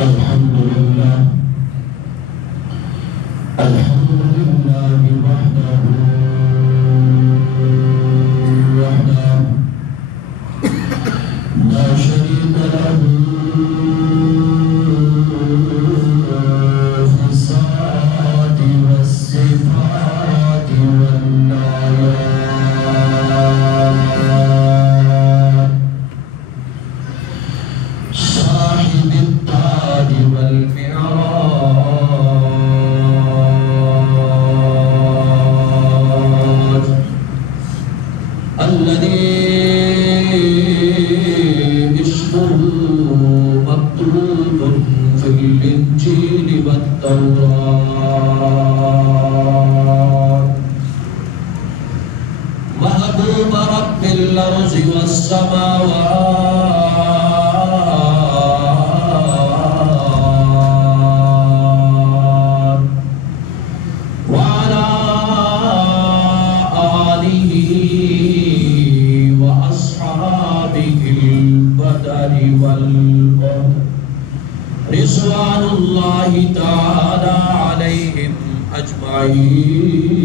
الحمد لله وحده لا شريك له في الصفات والصفات والآيات صاحب التاج والمعراج الذي اسمه مكتوب في الإنجيل والتوراة محبوب رب الأرض والسماوات وعلى آله وأصحابه البدر والقمر رضوان الله تعالى عليهم أجمعين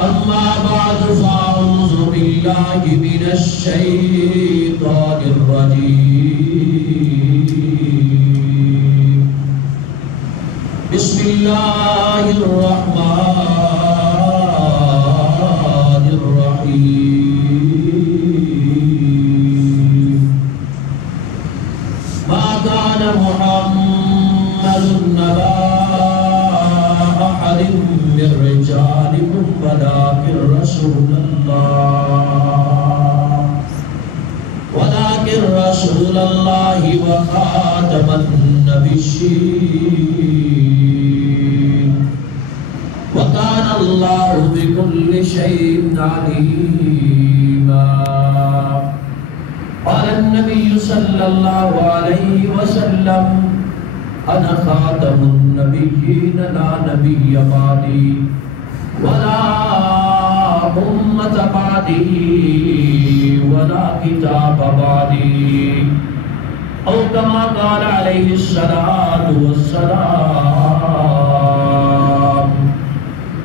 أما بعد فأعوذ بالله من الشيطان الرجيم بسم الله الرحمن الرحيم ما كان محمد نبا أحد من رجالكم ولكن رسول الله وخاتم النبيين وكان الله بكل شيء عليما قال النبي صلى الله عليه وسلم أنا خاتم النبيين لا نبي بعدي ولا أمة بعدي ولا كتاب بعدي أو كما قال عليه الصلاة والسلام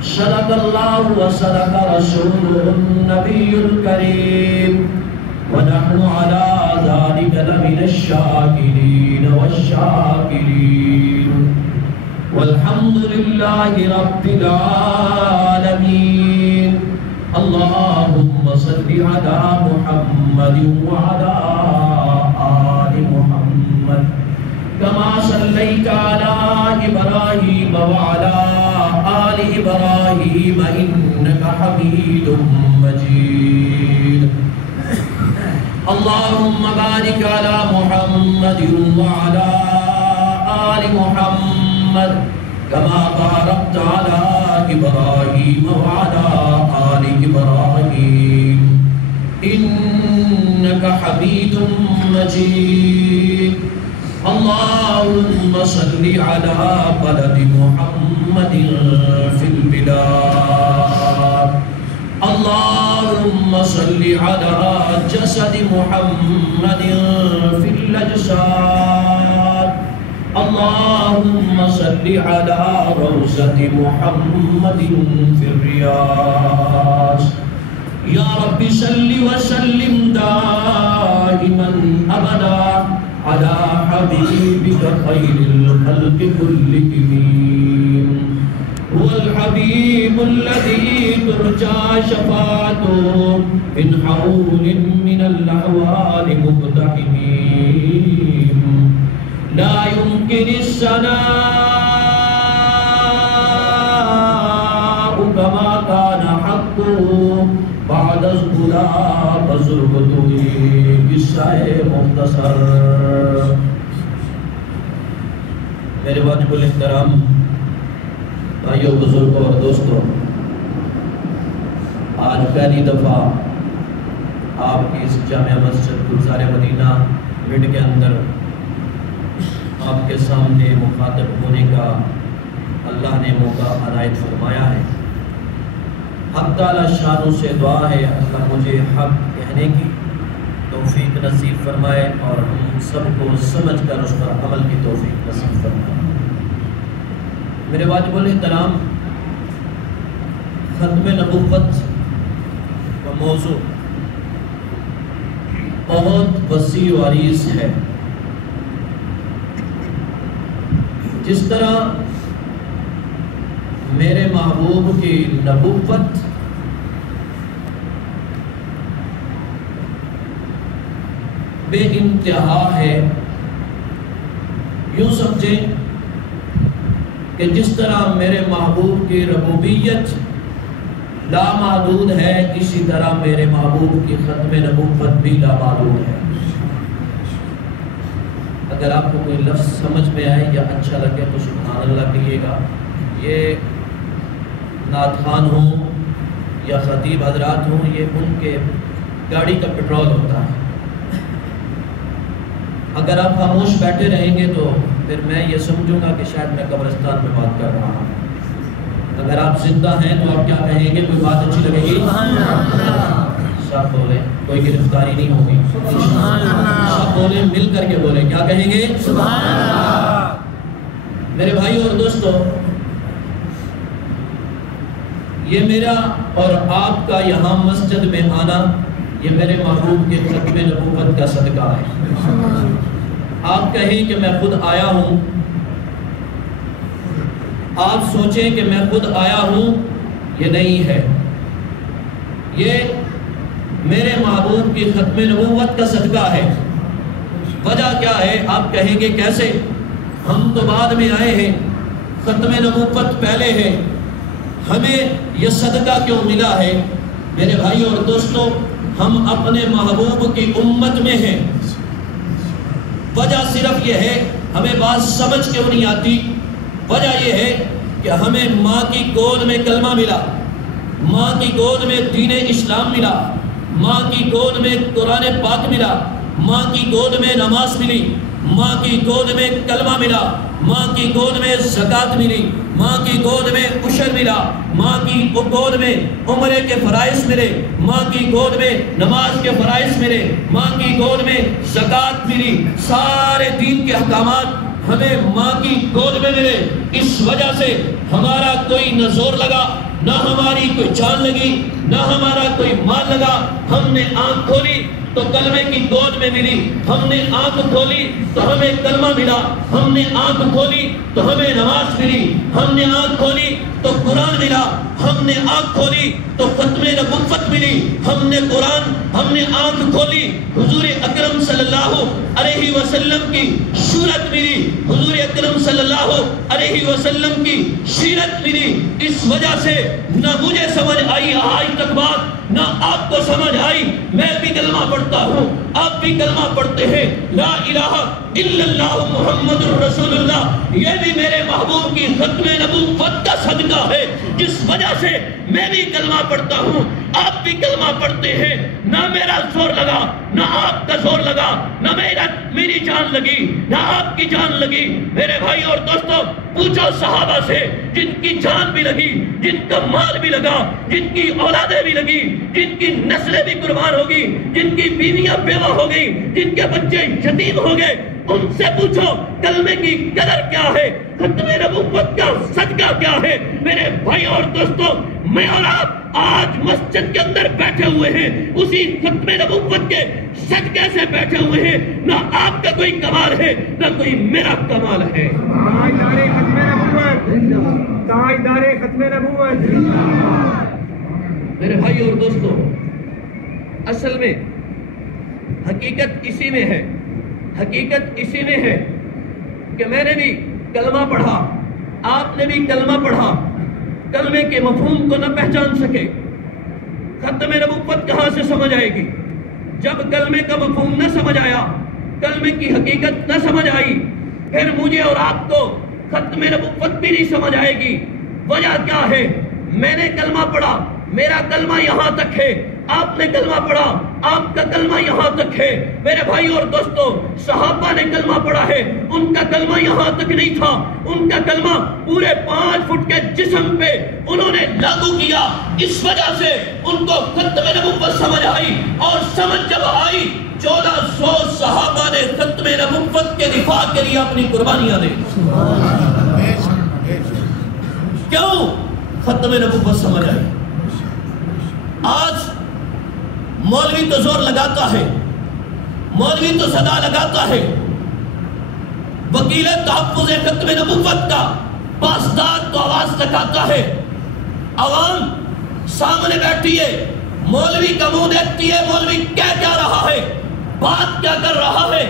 صدق الله وصدق رسوله النبي الكريم ونحن على ذلك لمن الشاكرين والشاكرين والحمد لله رب العالمين اللهم صل على محمد وعلى آل محمد كما صليت على إبراهيم وعلى آل إبراهيم إنك حميد مجيد اللهم بارك على محمد وعلى آل محمد كما باركت على إبراهيم وعلى آل إبراهيم إنك حميد مجيد اللهم صل على بلد محمد في البلاد اللهم صل على جسد محمد في الأجساد اللهم صل على روضة محمد في الرياض يا رب صل وسلم دائما أبدا على حبيبك خير الخلق كلهم هو الحبيب الذي ترجى شفاعته من حول من الأحوال مقتحمين لا يمكن الثناء كما كان حقه بعد الغلاب ضربته قصہ مختصر میرے واجب الاحترام بھائیوں بزرگوں اور دوستوں آج پہلی دفعہ آپ کی اس جامع مسجد گلزار مدینہ مڈ کے اندر آپ کے سامنے مخاطب ہونے کا اللہ نے موقع عنایت فرمایا ہے حق تعالی شانوں سے دعا ہے اللہ مجھے حق کہنے کی توفیق نصیب فرمائے اور ہم سب کو سمجھ کر اس پر عمل کی توفیق نصیب فرمائے۔ میرے واجب الاحترام، ختم نبوت کا موضوع بہت وسیع و عریض ہے۔ جس طرح میرے محبوب کی نبوت بے انتہا ہے، یوں سمجھیں کہ جس طرح میرے محبوب کی ربوبیت لامحدود ہے، اسی طرح میرے محبوب کی ختم نبوت بھی لامحدود ہے۔ اگر آپ کو کوئی لفظ سمجھ میں آئے یا اچھا لگے تو سبحان اللہ کہیے گا۔ یہ نعت خوان ہوں یا خطیب حضرات ہوں، یہ ان کے گاڑی کا پٹرول ہوتا ہے۔ اگر آپ خاموش بیٹھے رہیں گے تو پھر میں یہ سمجھوں گا کہ شاید میں قبرستان میں بات کر رہا ہوں۔ اگر آپ زندہ ہیں تو آپ کیا کہیں گے؟ کوئی بات اچھی لگے گی؟ سب بولیں، کوئی گرفتاری نہیں ہوگی۔ سب بولیں، مل کر کے بولیں، کیا کہیں گے؟ میرے بھائی اور دوستو، یہ میرا اور آپ کا یہاں مسجد میں آنا، یہ میرے محبوب کے ختم نبوت کا صدقہ ہے۔ آپ کہیں کہ میں خود آیا ہوں، آپ سوچیں کہ میں خود آیا ہوں، یہ نہیں ہے، یہ میرے محبوب کی ختم نبوت کا صدقہ ہے۔ وجہ کیا ہے؟ آپ کہیں گے کیسے؟ ہم تو بعد میں آئے ہیں، ختم نبوت پہلے ہے، ہمیں یہ صدقہ کیوں ملا ہے؟ میرے بھائی اور دوستو، ہم اپنے محبوب کی امت میں ہیں۔ وجہ صرف یہ ہے، ہمیں بات سمجھ کیوں نہیں آتی؟ وجہ یہ ہے کہ ہمیں ماں کی گود میں کلمہ ملا، ماں کی گود میں دین اسلام ملا، ماں کی گود میں قرآن پاک ملا، ماں کی گود میں نماز ملی، ماں کی گود میں کلمہ ملا، ماں کی گود میں زکوٰۃ ملی، ماں کی گود میں عشر ملا، ماں کی گود میں عمرے کے فرائض ملے، ماں کی گود میں نماز کے فرائض ملے، ماں کی گود میں زکوٰۃ ملی، سارے دین کے احکامات ہمیں ماں کی گود میں ملے۔ اس وجہ سے ہمارا کوئی نہ زور لگا، نہ ہماری کوئی جان لگی، نہ ہمارا کوئی مال لگا۔ ہم نے آنکھ کھولی تو کلمے کی گود میں ملی، ہم نے آنکھ کھولی تو ہمیں کلمہ ملا، ہم نے آنکھ کھولی تو ہمیں نماز ملی، ہم نے آنکھ کھولی تو قرآن ملا، ہم نے آنکھ کھولی تو ختم نبوت ملی، ہم نے قرآن، ہم نے آنکھ کھولی حضور اکرم صلی اللہ علیہ وسلم کی صورت ملی، حضور اکرم صلی اللہ علیہ وسلم کی سیرت ملی۔ اس وجہ سے نہ مجھے سمجھ آئی آج تک بات، نہ آپ کو سمجھ آئی۔ میں بھی کلمہ پڑھتا ہوں، آپ بھی کلمہ پڑھتے ہیں، لا الہ الا اللہ محمد الرسول اللہ، یہ بھی میرے محبوب کی ختم نبوت کا صدقہ ہے، جس وجہ سے میں بھی کلمہ پڑھتا ہوں، آپ بھی کلمہ پڑھتے ہیں۔ نہ میرا زور لگا، نہ آپ کا زور لگا، نہ میری جان لگی، نہ آپ کی جان لگی۔ میرے بھائی اور دوستو، پوچھو صحابہ سے جن کی جان بھی لگی، جن کا مال بھی لگا، جن کی اولادیں بھی لگی، جن کی نسلیں بھی قربان ہوگی، جن کی بیویاں بیوہ ہو گئی، جن کے بچے یتیم ہو گئے، ان سے پوچھو کلمے کی قدر کیا ہے، ختم نبوت کا صدقہ کیا ہے۔ میرے بھائی اور دوستو، میں اور آپ آج مسجد کے اندر بیٹھے ہوئے ہیں، اسی ختم نبوت کے صدقے سے بیٹھے ہوئے ہیں۔ نہ آپ کا کوئی کمال ہے، نہ کوئی میرا کمال ہے۔ تاجدار ختم نبوت، تاجدار ختم نبوت۔ میرے بھائی اور دوستو، اصل میں حقیقت اسی میں ہے، حقیقت اسی میں ہے کہ میں نے بھی کلمہ پڑھا، آپ نے بھی کلمہ پڑھا، کلمے کے مفہوم کو نہ پہچان سکے، ختم نبوت کہاں سے سمجھ آئے گی؟ جب کلمے کا مفہوم نہ سمجھ آیا، کلمے کی حقیقت نہ سمجھ آئی، پھر مجھے اور آپ کو ختم نبوت بھی نہیں سمجھ آئے گی۔ وجہ کیا ہے؟ میں نے کلمہ پڑھا، میرا کلمہ یہاں تک ہے، آپ نے کلمہ پڑھا، آپ کا کلمہ یہاں تک ہے۔ میرے بھائی اور دوستو، صحابہ نے کلمہ پڑھا ہے، ان کا کلمہ یہاں تک نہیں تھا، ان کا کلمہ پورے 5 فٹ کے جسم پہ انہوں نے لاگو کیا۔ اس وجہ سے ان کو ختم نبوت سمجھ آئی، اور سمجھ جب آئی، جو دفاع کے لیے اپنی قربانیاں دے. کیوں؟ ختم نبوت سمجھ آئی. آج مولوی تو زور لگاتا ہے، مولوی تو صدا لگاتا ہے، وکیل تحفظ ختم نبوت کا پاسدار تو آواز لگاتا ہے، عوام سامنے بیٹھی ہے، مولوی کا منہ دیکھتی ہے، مولوی کیا رہا ہے، بات کیا کر رہا ہے،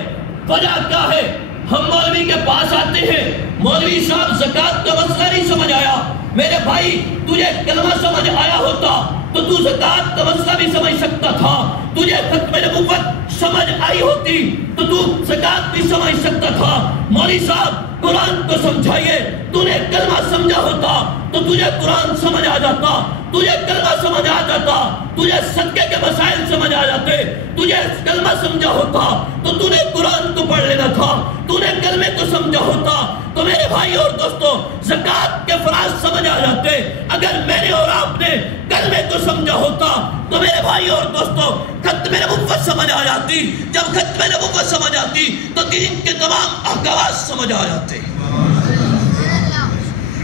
وجہ کیا ہے. ہم مولوی کے پاس آتے ہیں، مولوی صاحب زکوٰۃ کا مسئلہ نہیں سمجھ آیا. میرے بھائی تجھے کلمہ سمجھ آیا ہوتا تو تو زکوٰۃ کا مسئلہ بھی سمجھ سکتا تھا. تجھے ختم نبوت سمجھ آئی ہوتی تو تو زکوٰۃ بھی سمجھ سکتا تھا. مولوی صاحب قرآن کو سمجھائیے. تو نے کلمہ سمجھا ہوتا تو تجھے قرآن سمجھ آ جاتا، تجھے کلمہ سمجھ آ جاتا، تجھے صدقے کے مسائل سمجھ آ جاتے. تجھے کلمہ سمجھا ہوتا تو نے قرآن کو پڑھ لینا تھا. تو نے کلمے کو سمجھا ہوتا تو میرے بھائی اور دوستوں زکوٰۃ کے فراز سمجھ آ جاتے. اگر میں نے اور آپ نے کلمے کو سمجھا ہوتا تو میرے بھائی اور دوستوں ختم نبوت سمجھ آ جاتی. جب ختم نبوت سمجھ آتی تو دین کے تمام احکامات سمجھ آ جاتے.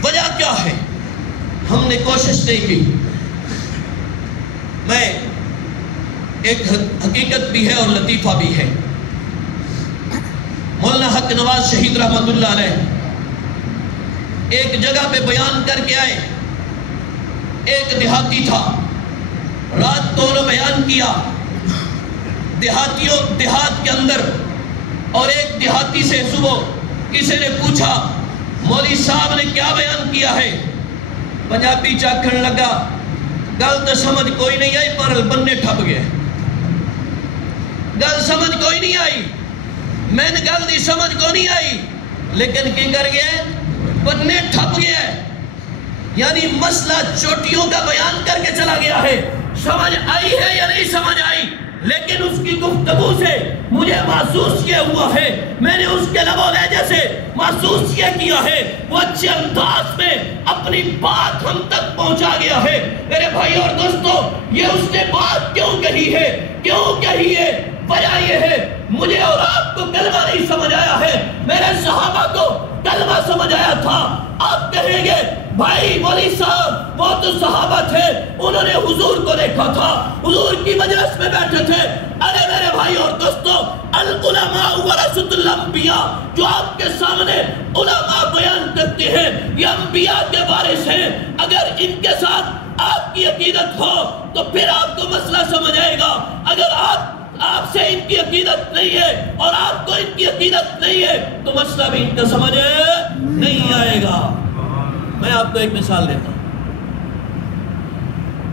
وجہ کیا ہے؟ ہم نے کوشش نہیں کی. میں ایک حقیقت بھی ہے اور لطیفہ بھی ہے. مولانا حق نواز شہید رحمت اللہ علیہ ایک جگہ پہ بیان کر کے آئے. ایک دیہاتی تھا، رات کو انہوں بیان کیا دیہات کے اندر. اور ایک دیہاتی سے صبح کسی نے پوچھا مولوی صاحب نے کیا بیان کیا ہے؟ پنجابی چاکھن لگا، گل تو سمجھ کوئی نہیں آئی پر بننے ٹھپ گئے. گل سمجھ کوئی نہیں آئی، میں نے گل دی سمجھ کو نہیں آئی، لیکن کی کر گئے؟ بننے ٹھپ گئے. یعنی مسئلہ چوٹیوں کا بیان کر کے چلا گیا ہے. سمجھ آئی ہے یا نہیں سمجھ آئی، لیکن اس کی گفتگو سے مجھے محسوس یہ ہوا ہے، میں نے اس کے لب و لہجے سے محسوس یہ کیا ہے وہ اچھے انداز میں اپنی بات ہم تک پہنچا گیا ہے. میرے بھائی اور دوستو یہ اس نے بات کیوں کہی ہے؟ کیوں کہی ہے؟ وجہ یہ ہے مجھے اور آپ کو کلمہ نہیں سمجھ آیا ہے، میرے صحابہ کو کلمہ سمجھ آیا تھا. آپ کہیں گے بھائی مولوی صاحب وہ تو صحابہ تھے، انہوں نے حضور کو دیکھا تھا، حضور کی مجلس میں بیٹھے تھے. ارے میرے بھائی اور دوستو العلماء ورثۃ الانبیاء، جو آپ کے سامنے علماء بیان کرتے ہیں یہ انبیاء کے وارث ہیں. اگر ان کے ساتھ آپ کی عقیدت ہو تو پھر آپ کو مسئلہ سمجھ آئے گا. اگر آپ سے ان کی عقیدت نہیں ہے اور آپ کو ان کی عقیدت نہیں ہے تو مسئلہ بھی ان کا سمجھ نہیں آئے گا. میں آپ کو ایک مثال دیتا ہوں،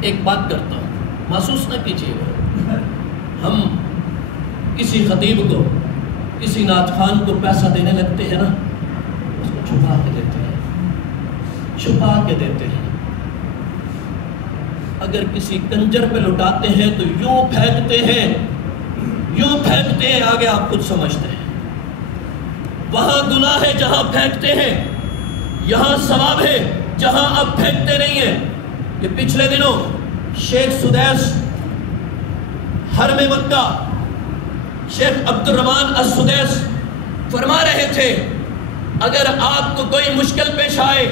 ایک بات کرتا ہوں، محسوس نہ کیجیے گا. ہم کسی خطیب کو، کسی نعت خوان کو پیسہ دینے لگتے ہیں نا، اس کو چھپا کے دیتے ہیں، چھپا کے دیتے ہیں. اگر کسی کنجر پہ لٹاتے ہیں تو یوں پھینکتے ہیں، یوں پھینکتے ہیں، آگے آپ خود سمجھتے ہیں. وہاں گناہ ہے جہاں پھینکتے ہیں، یہاں ثواب ہے جہاں اب پھینکتے نہیں ہیں. یہ پچھلے دنوں شیخ سدیس حرم مکہ شیخ عبد الرحمن السدیس فرما رہے تھے اگر آپ کو کوئی مشکل پیش آئے،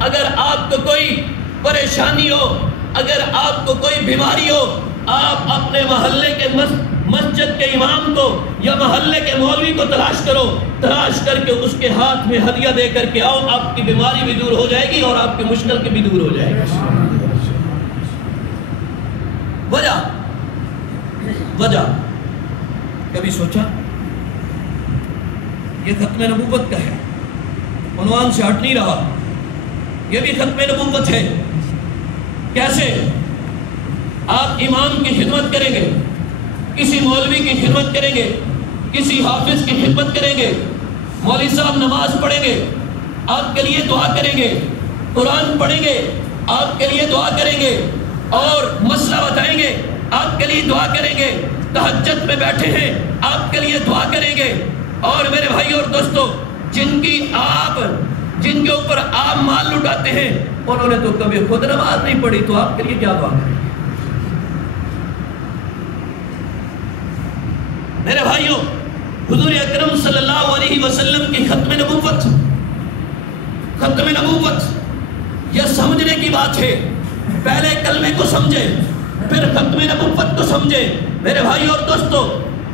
اگر آپ کو کوئی پریشانی ہو، اگر آپ کو کوئی بیماری ہو، آپ اپنے محلے کے مسجد کے امام کو یا محلے کے مولوی کو تلاش کرو، تلاش کر کے اس کے ہاتھ میں ہدیہ دے کر کے آؤ، آپ کی بیماری بھی دور ہو جائے گی اور آپ کی مشکل کی بھی دور ہو جائے گی. وجہ کبھی سوچا یہ ختم نبوت کا ہے، عنوان سے ہٹ نہیں رہا، یہ بھی ختم نبوت ہے. کیسے آپ امام کی خدمت کریں گے، کسی مولوی کی خدمت کریں گے، کسی حافظ کی خدمت کریں گے، مولوی صاحب نماز پڑھیں گے، آپ کے لیے دعا کریں گے، قرآن پڑھیں گے، آپ کے لیے دعا کریں گے، اور مسئلہ بتائیں گے، آپ کے لیے دعا کریں گے، تہجد میں بیٹھے ہیں آپ کے لیے دعا کریں گے. اور میرے بھائی اور دوستو جن کے اوپر آپ مال لٹاتے ہیں انہوں نے تو کبھی خود نماز نہیں پڑھی تو آپ کے لیے کیا دعا کریں گے؟ میرے بھائیوں حضور اکرم صلی اللہ علیہ وسلم کی ختم نبوت، ختم نبوت یہ سمجھنے کی بات ہے. پہلے کلمے کو سمجھے پھر ختم نبوت کو سمجھے. میرے بھائی اور دوستو،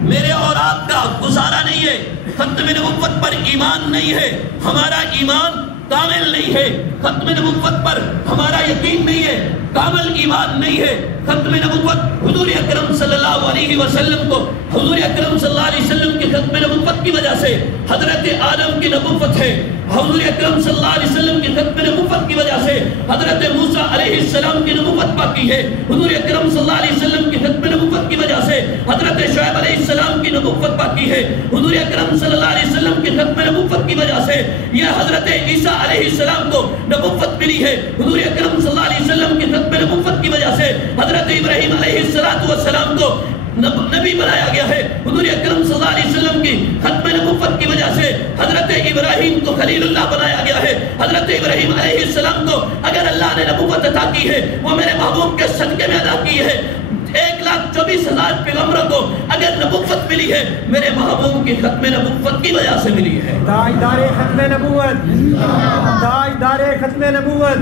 میرے اور آپ کا گزارا نہیں ہے ختم نبوت پر ایمان نہیں ہے، ہمارا ایمان کامل نہیں ہے. ختم نبوت پر ہمارا یقین نہیں ہے، کامل ایمان نہیں ہے. ختم نبوت حضور اکرم صلی اللہ علیہ وسلم کو، حضور اکرم صلی اللہ علیہ وسلم کی ختم نبوت کی وجہ سے حضرت آدم کی نبوت ہے. حضور اکرم صلی اللہ علیہ وسلم کی ختم نبوت کی وجہ سے حضرت موسیٰ علیہ السلام کی نبوت باقی ہے. حضور اکرم صلی اللہ علیہ وسلم کی ختم نبوت کی وجہ سے حضرت شعیب علیہ السلام کی نبوت باقی ہے. حضور اکرم صلی اللہ علیہ وسلم کی ختم نبوت کی وجہ سے یہ حضرت عیسیٰ علیہ السلام کو نبوت ملی ہے. حضور اکرم صلی اللہ علیہ وسلم کی ختم نبوت کی وجہ سے حضرت ابراہیم علیہ السلام کو نبی بنایا گیا ہے. حضور اکرم صلی اللہ علیہ وسلم کی ختم نبوت کی وجہ سے حضرت ابراہیم کو خلیل اللہ بنایا گیا ہے. حضرت ابراہیم علیہ السلام کو اگر اللہ نے نبوت عطا کی ہے وہ میرے محبوب کے صدقے میں عطا کی ہے. 1,24,000 پیغمبروں کو اگر نبوت ملی ہے میرے محبوب کی ختم نبوت کی وجہ سے ملی ہے. تاجدار ختم نبوت، تاجدار ختم نبوت.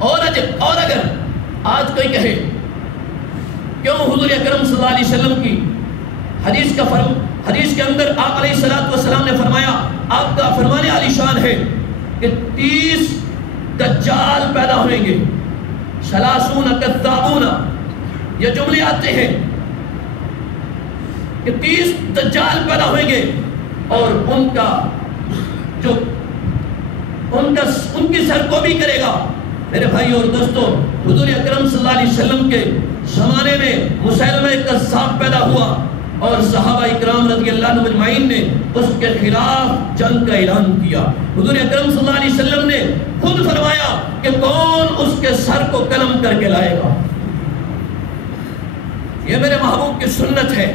اور اگر آج کوئی کہے کیوں حضور اکرم صلی اللہ علیہ وسلم کی حدیث کے اندر آپ علیہ السلام نے فرمایا، آپ کا فرمانے علی شان ہے کہ 30 دجال پیدا ہوئیں گے، 30 کذابون، یہ جملے آتے ہیں کہ 30 دجال پیدا ہوئیں گے اور ان کی سرکوبی کرے گا. میرے بھائی اور دوستو، حضور اکرم صلی اللہ علیہ وسلم کے زمانے میں مسیلمہ کذاب پیدا ہوا اور صحابہ اکرام رضی اللہ عنہم اجمعین نے اس کے خلاف جنگ کا اعلان کیا. حضور اکرم صلی اللہ علیہ وسلم نے خود فرمایا کہ کون اس کے سر کو قلم کر کے لائے گا. یہ میرے محبوب کی سنت ہے،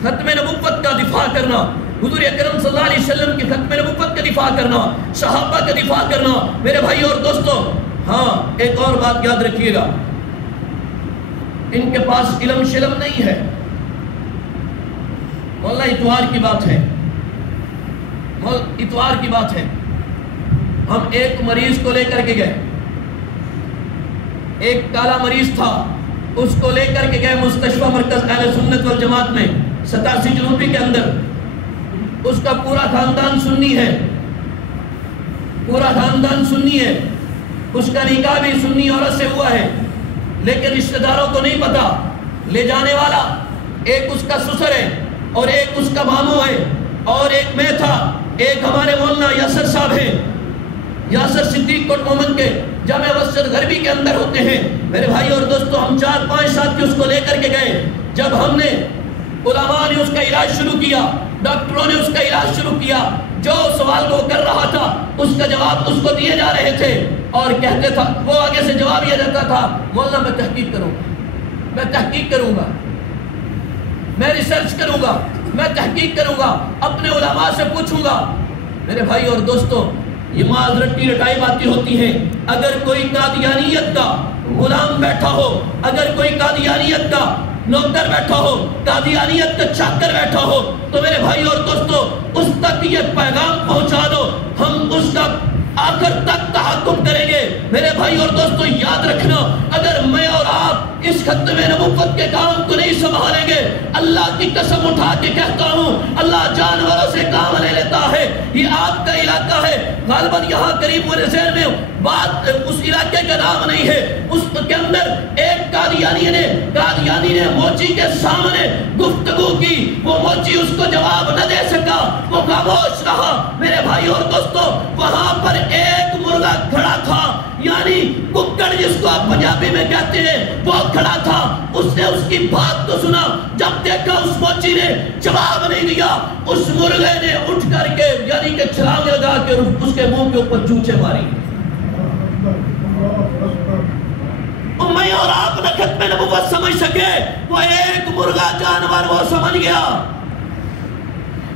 ختم نبوت کا دفاع کرنا، حضور اکرم صلی اللہ علیہ وسلم کی ختم نبوت کا دفاع کرنا، صحابہ کا دفاع کرنا. میرے بھائی اور دوستو، ہاں ایک اور بات یاد رکھیے گا، ان کے پاس علم شلم نہیں ہے. مولا اتوار کی بات ہے، اتوار کی بات ہے، ہم ایک مریض کو لے کر کے گئے، ایک کالا مریض تھا، اس کو لے کر کے گئے مستشفیٰ مرکز اہل سنت والجماعت میں 87 جنوبی کے اندر. اس کا پورا خاندان سنی ہے، پورا خاندان سنی ہے، اس کا نکاح بھی سنی عورت سے ہوا ہے، لیکن رشتہ داروں کو نہیں پتا. لے جانے والا ایک اس کا سسر ہے اور ایک اس کا ماموں ہے اور ایک میں تھا، ایک ہمارے مولانا یاسر صاحب ہیں، یاسر صدیق کوٹ مومن کے جامع مسجد غربی کے اندر ہوتے ہیں. میرے بھائی اور دوستو، ہم 4-5 ساتھی اس کو لے کر کے گئے. جب ہم نے علماء نے اس کا علاج شروع کیا، ڈاکٹروں نے اس کا علاج شروع کیا، جو سوال وہ کر رہا تھا اس کا جواب اس کو دیے جا رہے تھے اور کہتے تھا، وہ آگے سے جواب یہ دیتا تھا، مولانا میں تحقیق کروں گا، میں تحقیق کروں گا، میں ریسرچ کروں گا، میں تحقیق کروں گا، اپنے علماء سے پوچھوں گا. میرے بھائی اور دوستو، یہ معذرت کی رٹائی باتیں ہوتی ہیں. اگر کوئی قادیانیت کا غلام بیٹھا ہو، اگر کوئی قادیانیت کا نوکر بیٹھا ہو، قادیانیت کا چاکر بیٹھا ہو، تو میرے بھائی اور دوستو اس تک یہ پیغام پہنچا دو، ہم اس کا آخر تک تحقق کریں گے. میرے بھائی اور دوستو یاد رکھنا، اگر میں اور آپ اس ختم نبوت کے کام کو نہیں سنبھالیں گے، اللہ کی قسم اٹھا کے کہتا ہوں، اللہ جانوروں سے کام لے لیتا ہے. یہ آپ کا علاقہ ہے، غالباً یہاں قریب میرے ذہن میں بات اس علاقے کا نام نہیں ہے، اس کے اندر ایک قادیانی نے موچی کے سامنے گفتگو کی، وہ موچی اس کو جواب نہ دے سکا، وہ خاموش رہا. میرے بھائی اور دوستو، وہاں پر ایک مرغا کھڑا تھا، یعنی ککڑ جس کو آپ پنجابی میں کہتے ہیں، وہ کھڑا تھا. اس نے اس کی بات کو سنا، جب دیکھا اس موچی نے جواب نہیں دیا، اس مرغے نے اٹھ کر کے یعنی کہ چھلانگ لگا کے اس کے منہ کے اوپر چونچے ماری. میں اور آپ نہ ختم نبوت سمجھ سکے، وہ ایک مرغا جانور وہ سمجھ گیا.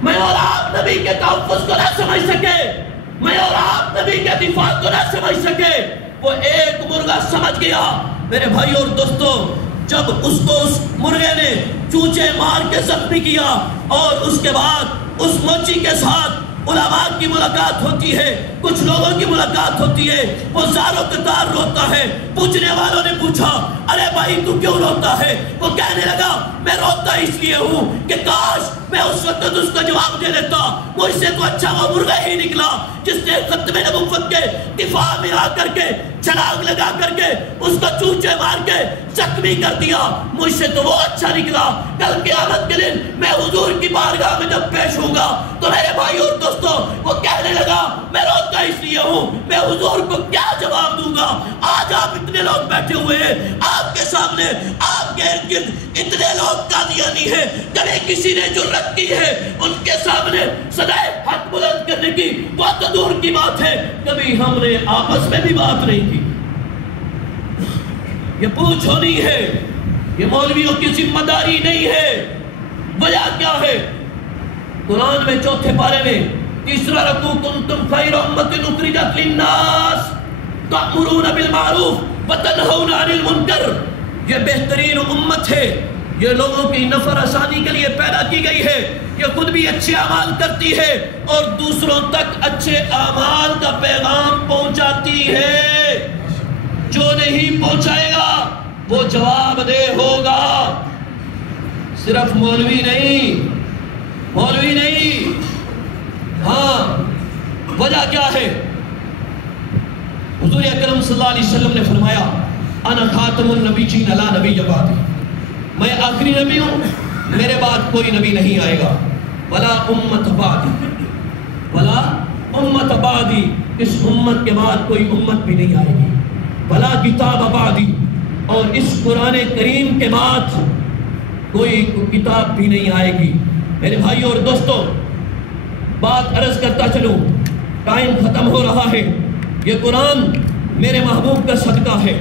میں اور آپ نبی کے تحفظ کو نہ سمجھ سکے، میں اور آپ نبی کے دفاع کو نہ سمجھ سکے، وہ ایک مرغا سمجھ گیا. میرے بھائی اور دوستو، جب اس کو اس مرغے نے چونچے مار کے زخمی کیا، اور اس کے بعد اس موچی کے ساتھ علماء کی ملاقات ہوتی ہے، کچھ لوگوں کی ملاقات ہوتی ہے، وہ زاروں قطار روتا ہے۔ پوچھنے والوں نے پوچھا ارے بھائی تو کیوں روتا ہے؟ وہ کہنے لگا میں روتا اس لیے ہوں کہ کاش میں اس وقت اس کو جواب دے دیتا، مجھ سے تو اچھا وہ مرغا ہی نکلا جس نے ختم نبوت کے دفاع میں آ کر کے چھلانگ لگا کر کے اس کو چونچے مار کے زخمی کر دیا، مجھ سے تو وہ اچھا نکلا۔ کل قیامت کے دن میں حضور کی بارگاہ میں جب پیش ہوں گا تو میرے بھائی اور دوستوں وہ کہنے لگا میں روتا اس لیے ہوں، میں حضور کو کیا جواب دوں گا؟ آج آپ اتنے لوگ بیٹھے ہوئے ہیں، آپ کے سامنے آپ کے ارد گرد اتنے لوگ قادیانی ہیں، کبھی کسی نے جرت کی ہے ان کے سامنے صدائے حق بلند کرنے کی؟ بہت دور کی بات ہے، کبھی ہم نے آپس میں بھی بات نہیں کی۔ یہ پوچھ ہونی ہے، یہ مولویوں کی ذمہ داری نہیں ہے۔ وجہ کیا ہے؟ قرآن میں چوتھے پارے میں تیسرا رکوع کنتم خیر امت اخرجت للناس تأمرون بالمعروف وتنہون عن المنکر، یہ بہترین امت ہے، یہ لوگوں کی نفر آسانی کے لیے پیدا کی گئی ہے، یہ خود بھی اچھے اعمال کرتی ہے اور دوسروں تک اچھے اعمال کا پیغام پہنچاتی ہے۔ جو نہیں پہنچائے گا وہ جواب دہ ہوگا۔ صرف مولوی نہیں، مولوی نہیں، ہاں وجہ کیا ہے؟ حضور اکرم صلی اللہ علیہ وسلم نے فرمایا انا خاتم النبیین لا نبی بعدی، میں آخری نبی ہوں، میرے بعد کوئی نبی نہیں آئے گا۔ ولا امت بعدی، ولا امت بعدی، اس امت کے بعد کوئی امت بھی نہیں آئے گی۔ ولا کتاب بعدی، اور اس قرآن کریم کے بعد کوئی کتاب بھی نہیں آئے گی۔ میرے بھائی اور دوستوں بات عرض کرتا چلوں، ٹائم ختم ہو رہا ہے۔ یہ قرآن میرے محبوب کا صدقہ ہے،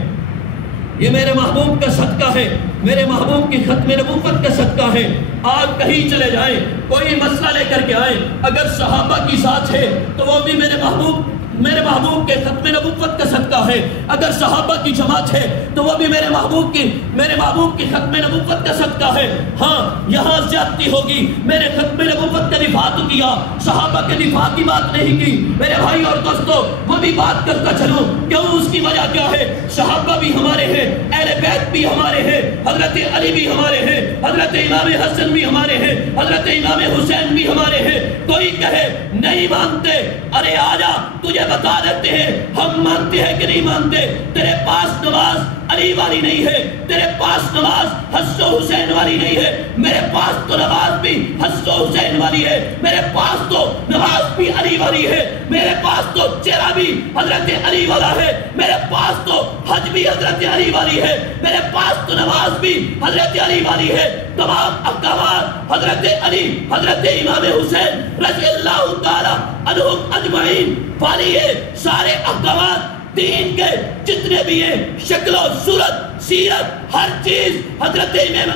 یہ میرے محبوب کا صدقہ ہے، میرے محبوب کی ختم نبوت کا صدقہ ہے۔ آپ کہیں چلے جائیں، کوئی مسئلہ لے کر کے آئیں، اگر صحابہ کی ساتھ ہے تو وہ بھی میرے محبوب کے ختم نبوت کا صدقہ ہے، اگر صحابہ کی جماعت ہے تو وہ بھی میرے محبوب کی ختم نبوت کا صدقہ ہے۔ ہاں یہاں زیادتی ہوگی، میں نے ختم نبوت کا دفاع تو کیا، صحابہ کے دفاع کی بات نہیں کی۔ میرے بھائی اور دوستوں وہ بھی بات کرتا چلوں، کیوں؟ اس کی وجہ کیا ہے؟ صحابہ بھی ہمارے ہیں، اہل بیت بھی ہمارے ہیں، حضرت علی بھی ہمارے ہیں، حضرت امام حسن بھی ہمارے ہیں، حضرت امام حسین بھی ہمارے ہیں۔ کوئی کہے نہیں مانتے، ارے آجا تجھے بتا دیتے ہیں ہم مانتے ہیں کہ نہیں مانتے۔ تیرے پاس نماز علی والی نہیں ہے، تیرے پاس نماز حسن و حسین والی نہیں ہے، میرے پاس تو نماز بھی حسن و حسین والی ہے، میرے پاس تو نماز بھی علی والی ہے، میرے پاس تو چہرہ بھی حضرت علی والا ہے، میرے پاس تو حج بھی حضرت علی والی ہے، میرے پاس تو نماز بھی حضرت علی والی ہے۔ تمام احکامات حضرت علی، حضرت امام حسین رضی اللہ تعالی عنہم اجمعین والی ہے۔ سارے احکامات دین کے جتنے بھی ہیں، شکل و صورت، سیرت، ہر چیز حضرت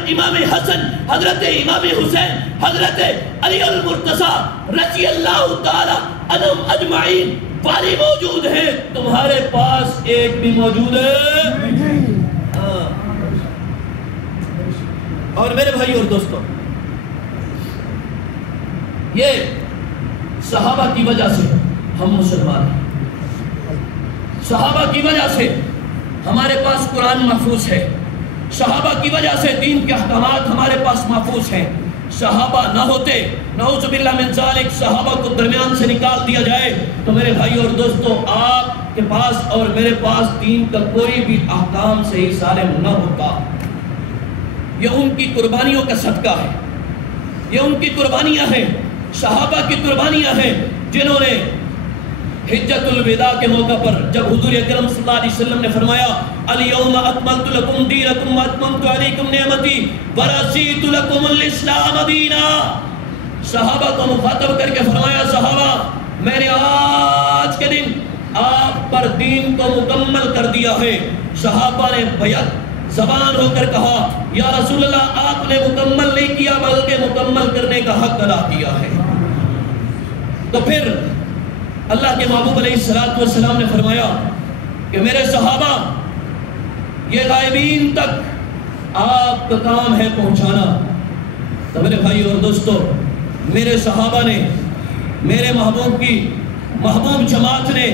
امام حسن، حضرت امام حسین، حضرت علی المرتضیٰ رضی اللہ تعالی عنہم اجمعین والی موجود ہے۔ تمہارے پاس ایک بھی موجود ہے؟ اور میرے بھائی اور دوستوں یہ صحابہ کی وجہ سے ہم مسلمان ہیں، صحابہ کی وجہ سے ہمارے پاس قرآن محفوظ ہے، صحابہ کی وجہ سے دین کے احکامات ہمارے پاس محفوظ ہیں۔ صحابہ نہ ہوتے، نعوذ باللہ من ذالک، صحابہ کو درمیان سے نکال دیا جائے تو میرے بھائی اور دوستوں آپ کے پاس اور میرے پاس دین کا کوئی بھی احکام صحیح سالم نہ ہوتا۔ یہ ان کی قربانیوں کا صدقہ ہے، یہ ان کی قربانیاں ہیں، صحابہ کی قربانیاں ہیں، جنہوں نے حجت الوداع کے موقع پر جب حضور اکرم صلی اللہ علیہ وسلم نے فرمایا الیوم اکملت لکم دینکم واتممت علیکم نعمتی ورضیت لکم الاسلام دینا، صحابہ کو مخاطب کر کے فرمایا صحابہ میں نے آج کے دن آپ پر دین کو مکمل کر دیا ہے۔ صحابہ نے بیعت زبان ہو کر کہا یا رسول اللہ آپ نے مکمل نہیں کیا بلکہ مکمل کرنے کا حق ادا کیا ہے۔ تو پھر اللہ کے محبوب علیہ السلام نے فرمایا کہ میرے صحابہ یہ غائبین تک آپ کا کام ہے پہنچانا، تو میرے بھائی اور دوستو، میرے صحابہ نے، میرے محبوب کی محبوب جماعت نے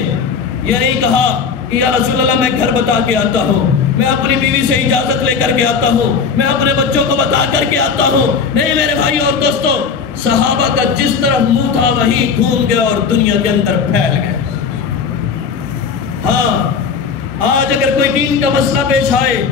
یہ نہیں کہا کہ یا رسول اللہ میں گھر بتا کے آتا ہوں، میں اپنی بیوی سے اجازت لے کر کے آتا ہوں، میں اپنے بچوں کو بتا کر کے آتا ہوں. نہیں میرے بھائی اور دوستو، صحابہ کا جس طرف منہ تھا وہیں گھوم گیا اور دنیا کے اندر پھیل گئے. ہاں آج اگر کوئی دین کا مسئلہ پیش آئے،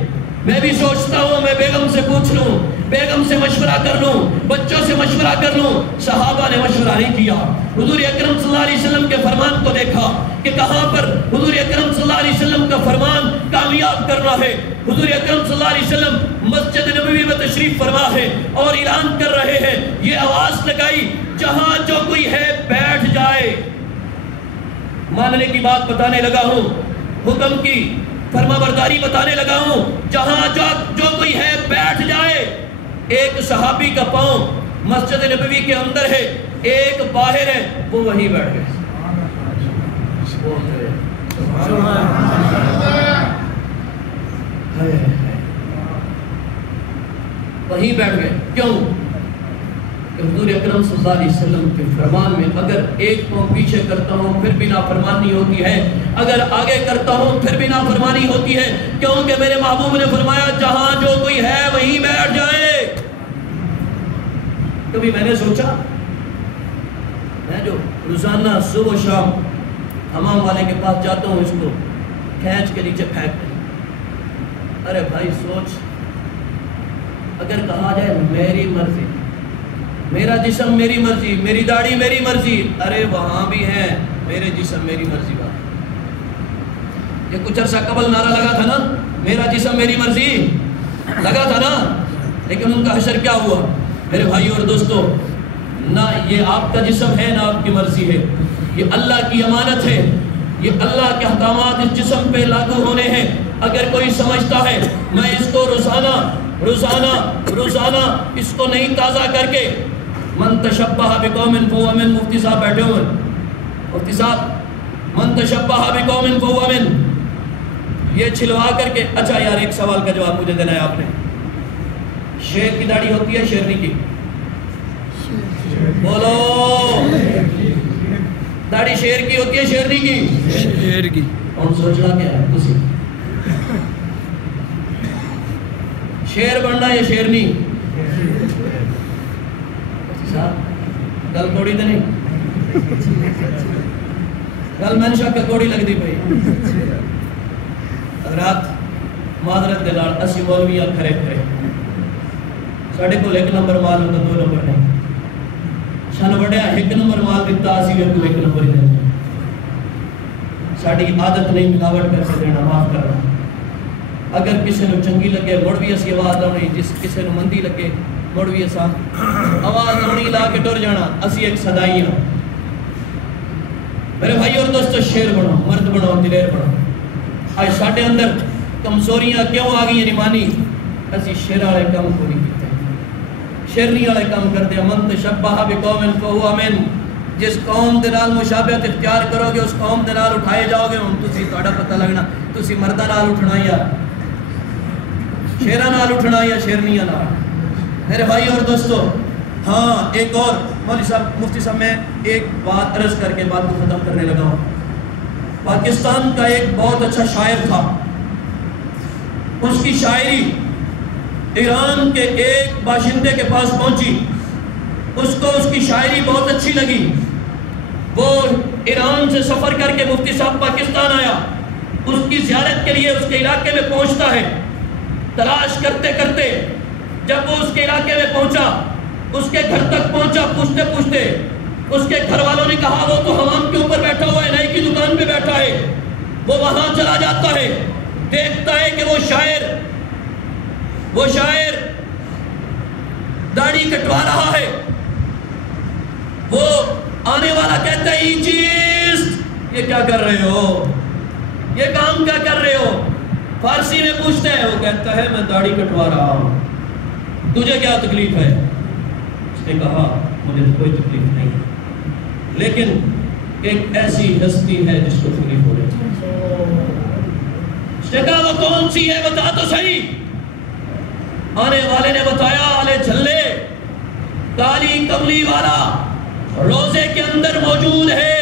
میں بھی سوچتا ہوں میں بیگم سے پوچھ لوں، بیگم سے مشورہ کر لوں، بچوں سے مشورہ کر لوں. صحابہ نے مشورہ نہیں کیا. حضور اکرم صلی اللہ علیہ وسلم کے فرمان کو دیکھا کہ کہاں پر حضور اکرم صلی اللہ علیہ وسلم کا فرمان کامیاب کرنا ہے. حضور اکرم صلی اللہ علیہ وسلم مسجد نبوی میں تشریف فرما ہے اور اعلان کر رہے ہیں. یہ آواز لگائی جہاں جو کوئی ہے بیٹھ جائے. ماننے کی بات بتانے لگا ہوں، حکم کی فرما برداری بتانے لگا ہوں. جہاں جو کوئی ہے بیٹھ جائے. ایک صحابی کا پاؤں مسجد نبوی کے اندر ہے، ایک باہر ہے، وہ وہیں بیٹھ گئے. وہیں بیٹھ گئے. کیوں؟ کہ حضور اکرم صلی اللہ علیہ وسلم کے فرمان میں اگر ایک پاؤں پیچھے کرتا ہوں پھر بھی نافرمانی ہوتی ہے، اگر آگے کرتا ہوں پھر بھی نافرمانی ہوتی ہے. کیونکہ میرے محبوب نے فرمایا جہاں جو کوئی ہے وہیں بیٹھ جائے. کبھی میں نے سوچا، میں جو روزانہ صبح و شام حمام والے کے پاس جاتا ہوں، اس کو کھینچ کے نیچے پھینک دیں. ارے بھائی سوچ، اگر کہا جائے میری مرضی، میرا جسم میری مرضی، میری داڑھی میری مرضی، ارے وہاں بھی ہے میرے جسم میری مرضی. بات یہ کچھ عرصہ قبل نعرہ لگا تھا نا، میرا جسم میری مرضی لگا تھا نا، لیکن ان کا حشر کیا ہوا؟ میرے بھائی اور دوستو، نہ یہ آپ کا جسم ہے نہ آپ کی مرضی ہے، یہ اللہ کی امانت ہے. یہ اللہ کے احکامات اس جسم پہ لاگو ہونے ہیں. اگر کوئی سمجھتا ہے میں اس کو روزانہ اس کو نہیں تازہ کر کے، من تشبہ بقوم فہو من، مفتی صاحب بیٹھے ہوئے، مفتی صاحب من تشبہ بقوم فہو من، یہ چھلوا کر کے. اچھا یار ایک سوال کا جواب مجھے دینا ہے آپ نے. شیر کی داڑھی ہوتی ہے شیرنی کی؟ بولو، داڑھی شیر کی ہوتی ہے شیرنی کی؟ شیر کی. کون سوچ رہا کیا ہے اسی شیر بننا یا شیرنی؟ گل کوڑی تو نہیں، گل منشا کا کوڑی لگ دی پئی. رات معذرت دے نال اسی مولویاں کھرے ساڈے کول ایک نمبر مال ہوتا، دو نمبر نہیں. سانو وڈیا ایک نمبر مال دیتا، اسی بھی ایک نمبر ہی دینا. ساڈی عادت نہیں ملاوٹ کر کے دینا، معاف کرنا. اگر کسی نو چنگی لگے مڑ بھی اسی آواز لاؤنی، جس کسی نو مندی لگے مڑ بھی اساں آواز لاؤنی، لا کے ٹر جانا. اسی ایک صدائی ہاں. میرے بھائی اور دوستو، شیر بنو، مرد بنو، دلیر بنو. آج ساڈے اندر کمزوریاں کیوں آ گئی نہیں مانی؟ اسی شیر والے کام کو نہیں کیتے، شیرنی والے کام کرتے ہیں. من تشبہ بقوم فہو من، جس قوم دے نال مشابہت اختیار کرو گے اس قوم دے نال اٹھائے جاؤ گے. ہن تسی تہاڈا پتہ لگنا تسی مرداں نال اٹھنا یا شیراں نال اٹھنا یا شیرنیاں نال. میرے بھائی اور دوستو، ہاں ایک اور مولوی صاحب، مفتی صاحب، میں ایک بات عرض کر کے بات کو ختم کرنے لگا ہوں. پاکستان کا ایک بہت اچھا شاعر تھا، اس کی شاعری ایران کے ایک باشندے کے پاس پہنچی. اس کو اس کی شاعری بہت اچھی لگی. وہ ایران سے سفر کر کے مفتی صاحب پاکستان آیا. اس کی زیارت کے لیے اس کے علاقے میں پہنچتا ہے. تلاش کرتے کرتے جب وہ اس کے علاقے میں پہنچا، اس کے گھر تک پہنچا، پوچھتے پوچھتے اس کے گھر والوں نے کہا وہ تو حمام کے اوپر بیٹھا ہوا ہے، نائی کی دکان پہ بیٹھا ہے. وہ وہاں چلا جاتا ہے، دیکھتا ہے کہ وہ شاعر داڑھی کٹوا رہا ہے. وہ آنے والا کہتا ہے یہ چیز، یہ کیا کر رہے ہو، یہ کام کیا کر رہے ہو؟ فارسی میں پوچھتے ہیں، وہ کہتا ہے میں داڑھی کٹوا رہا ہوں. تجھے کیا تکلیف ہے؟ اس نے کہا مجھے کوئی تکلیف نہیں، لیکن ایک ایسی ہستی ہے جس کو تکلیف ہو رہی ہے. اس نے کہا وہ کون سی ہے، بتا تو صحیح. آنے والے نے بتایا، آلے جھلے کالی کملی والا روزے کے اندر موجود ہے،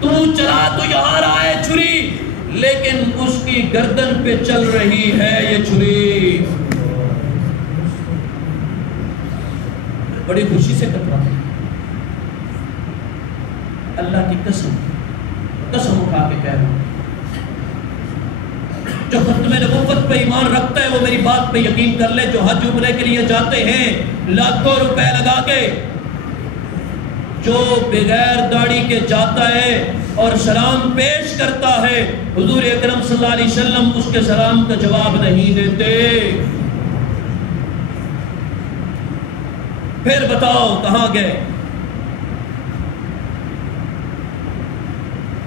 تو چلا تو یہاں رہا ہے چھری، لیکن اس کی گردن پہ چل رہی ہے یہ چھری۔ بڑی خوشی سے کٹوا، اللہ کی قسم اٹھا کے کہہ رہا ہوں، جو ختم نبوت پہ ایمان رکھتا ہے وہ میری بات پہ یقین کر لے۔ جو حج عمرے کے لیے جاتے ہیں لاکھوں روپے لگا کے، جو بغیر داڑھی کے جاتا ہے اور سلام پیش کرتا ہے، حضور اکرم صلی اللہ علیہ وسلم اس کے سلام کا جواب نہیں دیتے۔ پھر بتاؤ کہاں گئے؟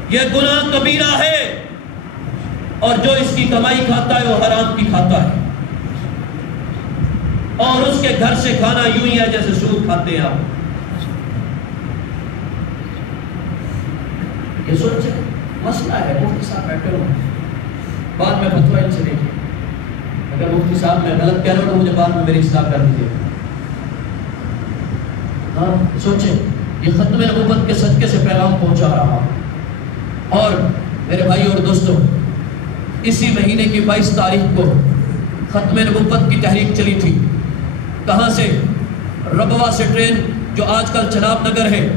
یہ گناہ کبیرہ ہے، اور جو اس کی کمائی کھاتا ہے وہ حرام کی کھاتا ہے، اور اس کے گھر سے کھانا یوں ہی ہے جیسے سود کھاتے ہیں آپ۔ یہ سوچے مسئلہ ہے، مفتی صاحب بیٹھے ہو، بعد میں فتویٰ ان سے دیکھیں، اگر مفتی صاحب میں غلط کہہ رہا ہوں تو مجھے بعد میں میری اصلاح کر دیجیے۔ ہاں سوچیں، یہ ختم نبوت کے صدقے سے پیغام پہنچا رہا، اور میرے بھائی اور دوستوں، اسی مہینے کی 22 تاریخ کو ختم نبوت کی تحریک چلی تھی۔ کہاں سے؟ ربوہ سے ٹرین، جو آج کل چناب نگر ہے،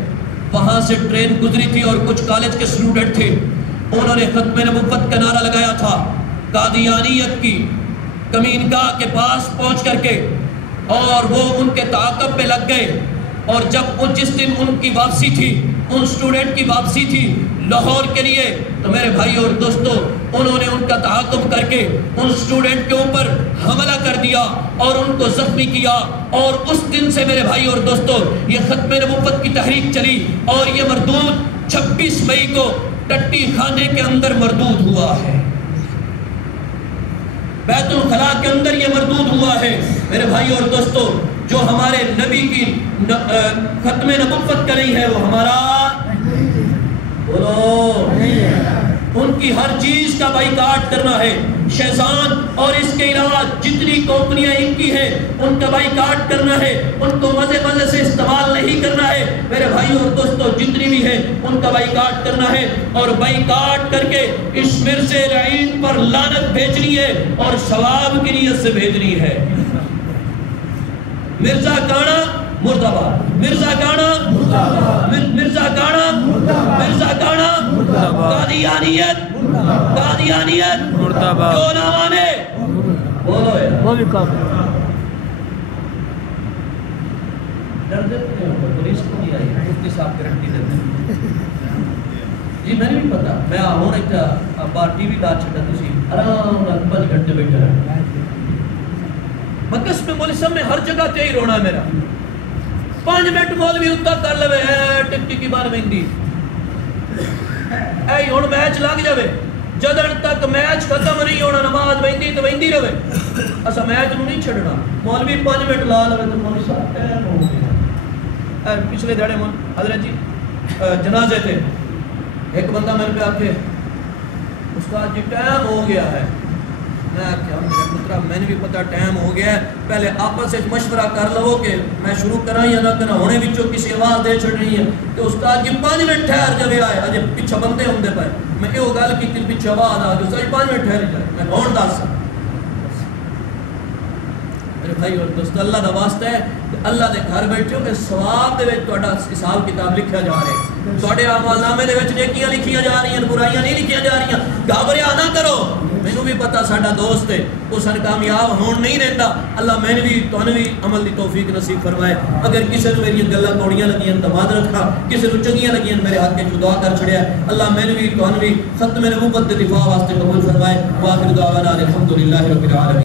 وہاں سے ٹرین گزری تھی، اور کچھ کالج کے اسٹوڈنٹ تھے، انہوں نے ختم نبوت کا نعرہ لگایا تھا قادیانیت کی کمینگاہ کے پاس پہنچ کر کے، اور وہ ان کے تعاقب پہ لگ گئے۔ اور جب جس دن ان کی واپسی تھی، ان اسٹوڈنٹ کی واپسی تھی لاہور کے لیے، تو میرے بھائی اور دوستو، انہوں نے ان کا تعاقب کر کے ان اسٹوڈنٹ کے اوپر حملہ کر دیا اور ان کو زخمی کیا۔ اور اس دن سے میرے بھائی اور دوستو یہ ختم نبوت کی تحریک چلی، اور یہ مردود 26 مئی کو ٹٹی خانے کے اندر مردود ہوا ہے، بیت الخلاء کے اندر یہ مردود ہوا ہے۔ میرے بھائی اور دوستو، جو ہمارے نبی کی ختم نبوت کا نہیں ہے وہ ہمارا بولو، ان کی ہر چیز کا بائیکاٹ کرنا ہے۔ شیزان اور اس کے علاوہ جتنی کمپنیاں ان کی ہیں ان کا بائیکاٹ کرنا ہے، ان کو مزے مزے سے استعمال نہیں کرنا ہے۔ میرے بھائی اور دوستو، جتنی بھی ہیں ان کا بائیکاٹ کرنا ہے، اور بائیکاٹ کر کے اس مرز لعین پر لعنت بھیجنی ہے اور ثواب کی نیت سے بھیجنی ہے۔ مرزا گانا مرد آباد، مرزا گانا مرد آباد، مرزا گانا مرد آباد، مرزا گانا مرد آباد، قادیانیت قادیانیت مرد آباد، جو نہ مانے بولو یار، وہ بھی کام ڈر دیتے ہیں، پولیس کو نہیں آئی، مفتی صاحب گارنٹی دیتے ہیں۔ جی میں نے بھی پتا، میں ہوں ایک بار ٹی وی لا چھٹا تھی، آرام نال 5 گھنٹے بیٹھا رہا، مکس میں مولوی صاحب میں ہر جگہ تے ہی رونا میرا، 5 منٹ مولوی اتنا کر لے ٹک ٹکی بار مہندی اے ہن میچ لگ جاوے، جدن تک میچ ختم نہیں ہونا نماز وہندی تو وہندی رہے، اسا میچ نو نہیں چھڑنا، مولوی 5 منٹ لا لے تو مولوی صاحب ٹائم ہو گیا۔ پچھلے دہاڑے حضرت جی جنازے تھے، ایک بندہ میرے پہ آ کے استاد جی ٹائم ہو گیا ہے، میں کیا میرا پترا میں نے بھی پتا ٹائم ہو گیا ہے، پہلے آپس سے مشورہ کر لو کہ میں شروع کرا یا نہ کرا، ہونے وچوں کسی آواز دے چھڑ رہی ہے تو استاد جی 5 منٹ ٹھہر جائے آئے، اجے پیچھے بندے ہوندے پے، میں یہ گل کی پیچھے آواز آ گئی، استاد 5 منٹ ٹھہر جائے، میں کون دس میرے بھائی اور دوست، اللہ دا واسطہ ہے کہ اللہ دے گھر بیٹھے ہو کہ ثواب دے وچ تہاڈا حساب کتاب لکھیا جا رہا ہے، تہاڈے اعمال نامے دے وچ نیکیاں لکھیاں جا رہی ہیں، برائیاں نہیں لکھیاں جا رہی ہیں۔ گھبریا نہ کرو، مینوں بھی پتا ساڈا دوست ہے، وہ سن کامیاب ہون نہیں دیتا، اللہ میں نے بھی تانوں بھی عمل دی توفیق نصیب فرمائے۔ اگر کسی نے میری گلاں کوڑیاں لگیاں تو معذرت خواہ، کسی نے چنگیاں لگیاں میرے حق وچ دعا کر چھڑیا، اللہ میں نے بھی تانوں بھی ختم نبوت دے دفاع واسطے قبول فرمائے۔ واخر دعوانا الحمدللہ رب العالمین۔